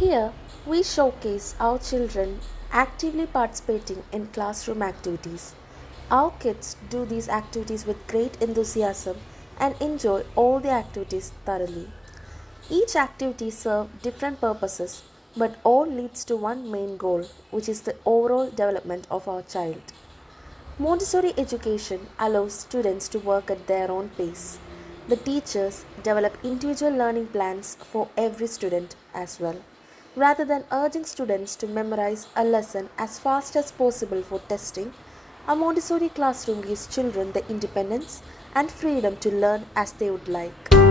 Here, we showcase our children actively participating in classroom activities. Our kids do these activities with great enthusiasm and enjoy all the activities thoroughly. Each activity serves different purposes, but all leads to one main goal, which is the overall development of our child. Montessori education allows students to work at their own pace. The teachers develop individual learning plans for every student as well. Rather than urging students to memorize a lesson as fast as possible for testing, a Montessori classroom gives children the independence and freedom to learn as they would like.